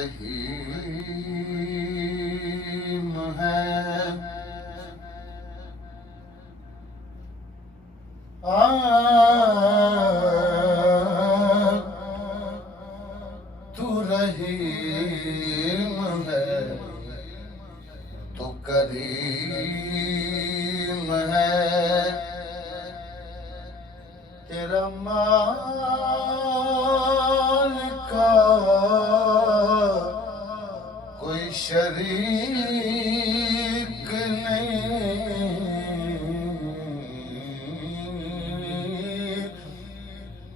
रहीम है। तू रहीम है, तू करीम है। तेरा माल का कोई शरीक नहीं।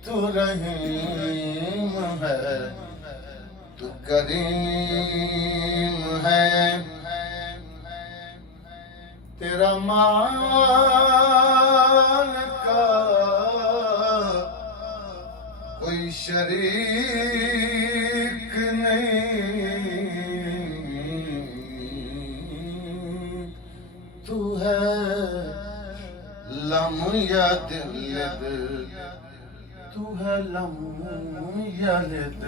तू रहीम है, तू करीम है। तेरा माल का कोई शरीक नहीं। तू है लम यलिद, तू है लम यलिद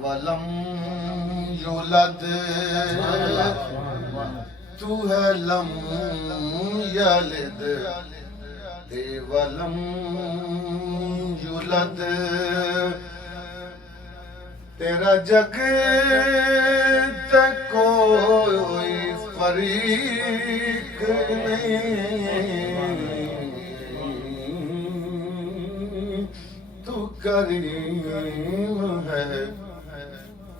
वलम युलद। तू है लम यलिद वलम युलद। तेरा जग तक कोई फरीक नहीं। तू करीम है,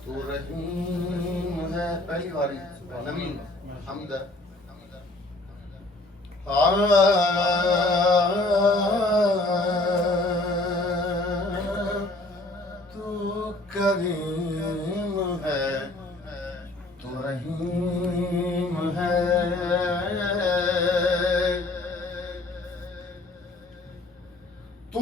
तू रहीम है। पहली बारी नवीन हमद। तू करीम है, तू रहीम है। तू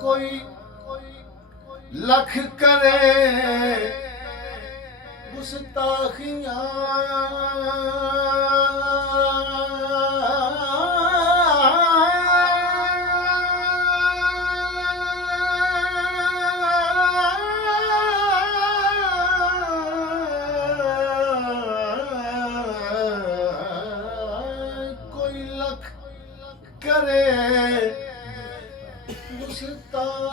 कोई लख करे गुस्ताखियां, कोई लख करे गुस्ताखियां।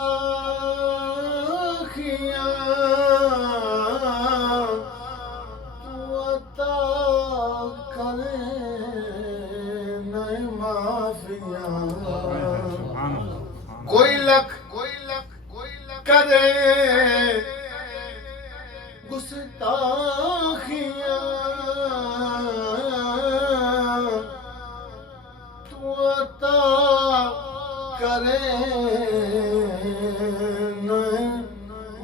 तू अता करे नए माफियां। कोई लख करे गुस्ताखियां। तू अता करे नए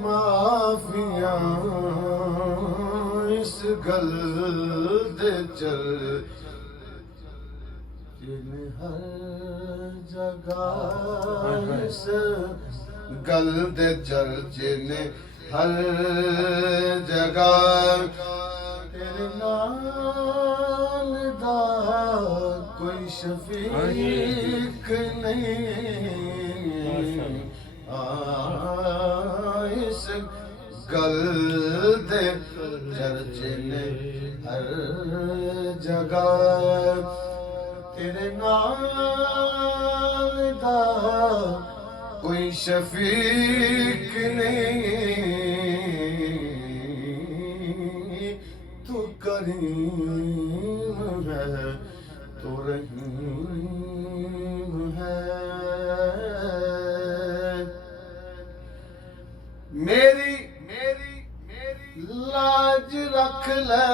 माफियां। इस गल दे चल जिन्हें हर जगह, इस गल दे चल जिन्हें हर जगह। तेरे नाल दा कोई शफीक नहीं। इस गल दे चर्चे ने हर जगह। तेरे नाल दा कोई शफीक नहीं। तू करीम है, तू रहीम है। मेरी लाज रख ले,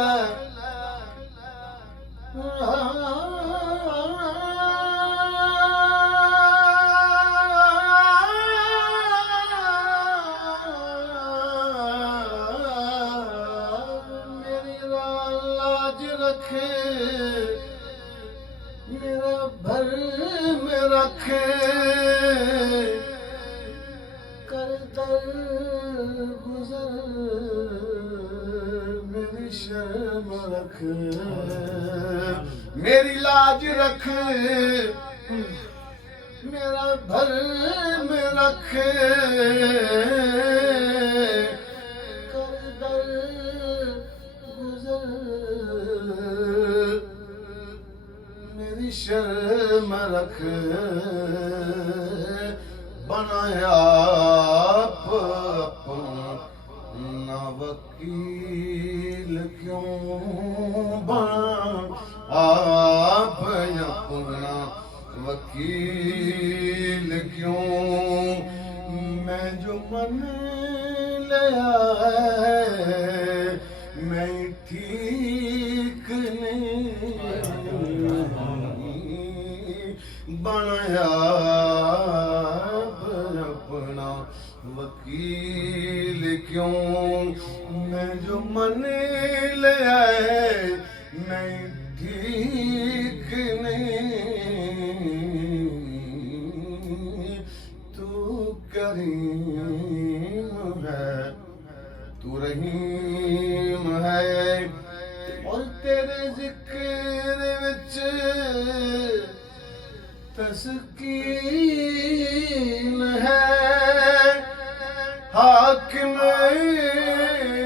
मेरी लाज रख, मेरा भर में रख। कर दर गुजर मेरी शर्म शर्म रख, मेरी लाज रख, मेरा भरम रख, कर दर गुजर, मेरी शर्म रख, बनाया आप अपना वकील क्यों, बना आप अपना वकील क्यों, मैं जो मन लिया है मैं ठीक नहीं, बनाया अपना वकील क्यों, मैं जो मन लिया है मैं ठीक नहीं, तू करीम है, तू रहीम है, और तेरे जिक्र विच तस्कीन है, हाकिम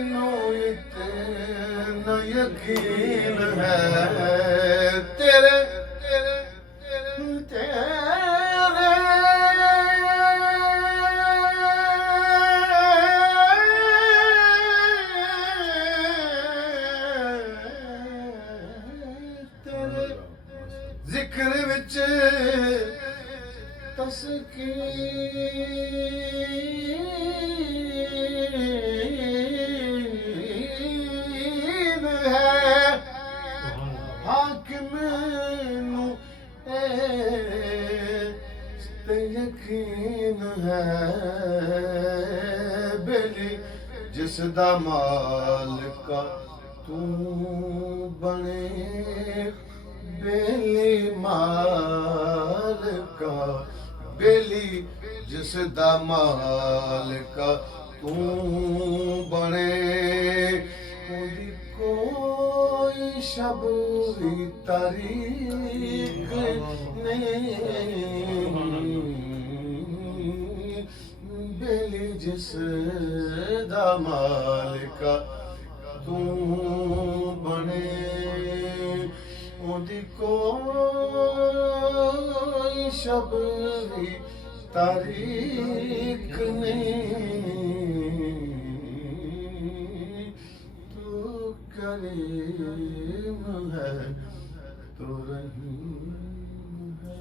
नो इतना यकीन है, तेरे तेरे तेरे जिक्र विच तस्कीन है, हाकिम नू यकीन है, बेली जिसदा मालिका तू बने, बेली मालिका, बेली जिसदा मालिका तू बने, कोई कोई शब भी तारीख नहीं, बेली जिसदा मालिका तू बने, ओदी कोई शब भी तारीख नहीं, तू करीम है, तू रहीम है।